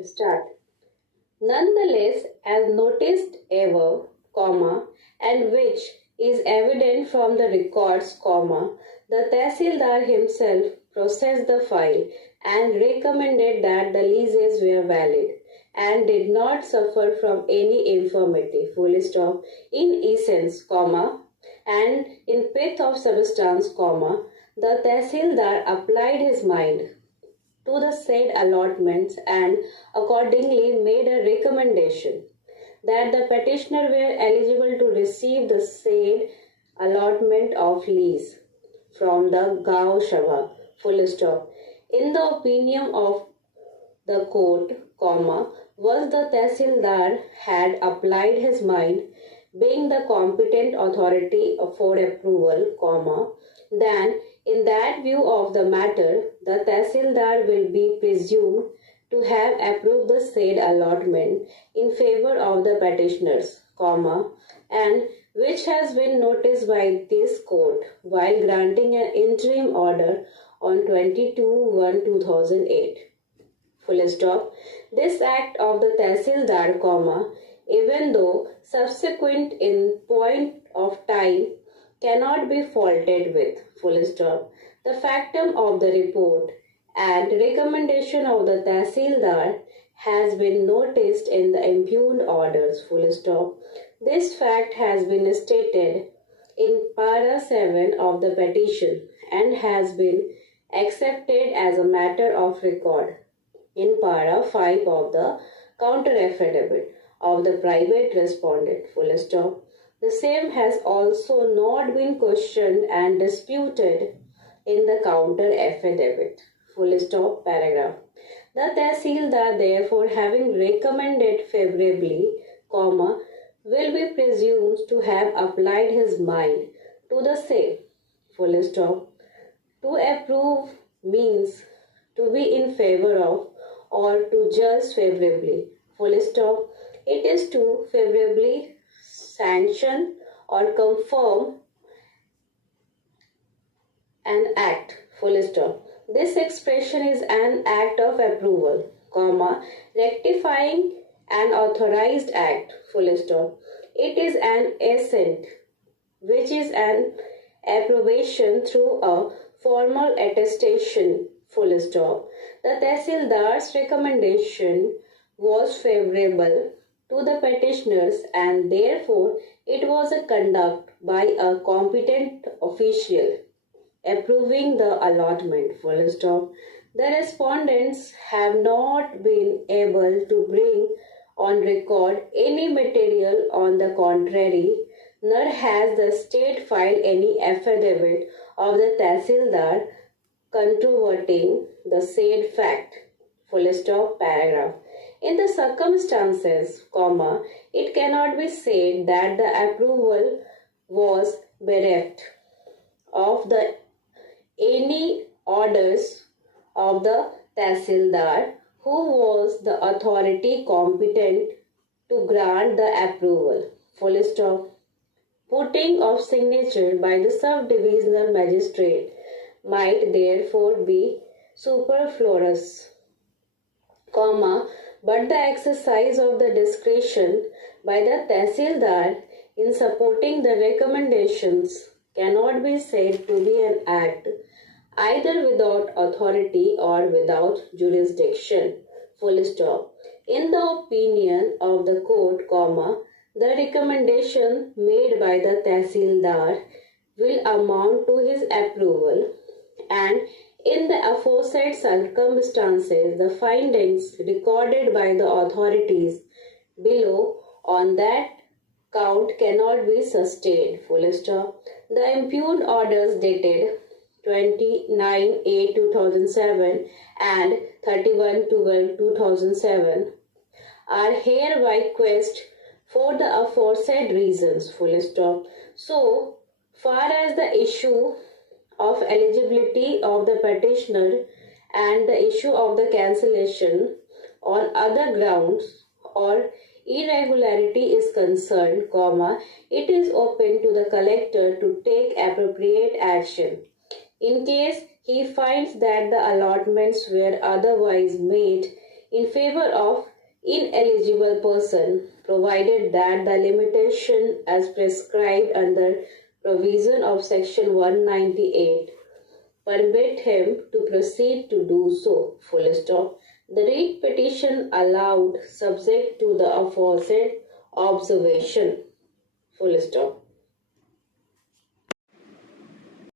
Start. Nonetheless, as noticed above, and which is evident from the records, the Tehsildar himself processed the file and recommended that the leases were valid and did not suffer from any infirmity, in essence, and in pith of substance, the Tehsildar applied his mind to the said allotments and accordingly made a recommendation that the petitioner were eligible to receive the said allotment of lease from the Gaon Sabha, In the opinion of the court, was the Tehsildar had applied his mind, being the competent authority for approval, then in that view of the matter, the Tehsildar will be presumed to have approved the said allotment in favor of the petitioners, and which has been noticed by this court while granting an interim order on 22/1/2008. This act of the Tehsildar, even though subsequent in point of time, cannot be faulted with, The factum of the report and recommendation of the Tehsildar has been noticed in the impugned orders, This fact has been stated in para 7 of the petition and has been accepted as a matter of record in para 5 of the counter affidavit of the private respondent, The same has also not been questioned and disputed in the counter affidavit, paragraph. The Tehsildar, therefore, having recommended favorably, will be presumed to have applied his mind to the same, To approve means to be in favor of or to judge favorably, It is to favorably sanction or confirm an act, This expression is an act of approval, rectifying an authorized act, It is an assent, which is an approbation through a formal attestation, The Tehsildar's recommendation was favorable to the petitioners and therefore it was a conduct by a competent official approving the allotment, The respondents have not been able to bring on record any material on the contrary, nor has the state filed any affidavit of the Tehsildar controverting the said fact, paragraph. In the circumstances, it cannot be said that the approval was bereft of the any orders of the Tehsildar, who was the authority competent to grant the approval, Putting of signature by the sub-divisional magistrate might therefore be superfluous, but the exercise of the discretion by the Tehsildar in supporting the recommendations cannot be said to be an act either without authority or without jurisdiction, In the opinion of the court, the recommendation made by the Tehsildar will amount to his approval, and in the aforesaid circumstances, the findings recorded by the authorities below on that count cannot be sustained, The impugned orders dated 29/8/2007 and 31/12/2007 are hereby quashed for the aforesaid reasons, So far as the issue of eligibility of the petitioner and the issue of the cancellation on other grounds or irregularity is concerned, it is open to the collector to take appropriate action. In case he finds that the allotments were otherwise made in favor of ineligible person, provided that the limitation as prescribed under provision of section 198 permit him to proceed to do so, full stop. The writ petition allowed subject to the aforesaid observation, full stop.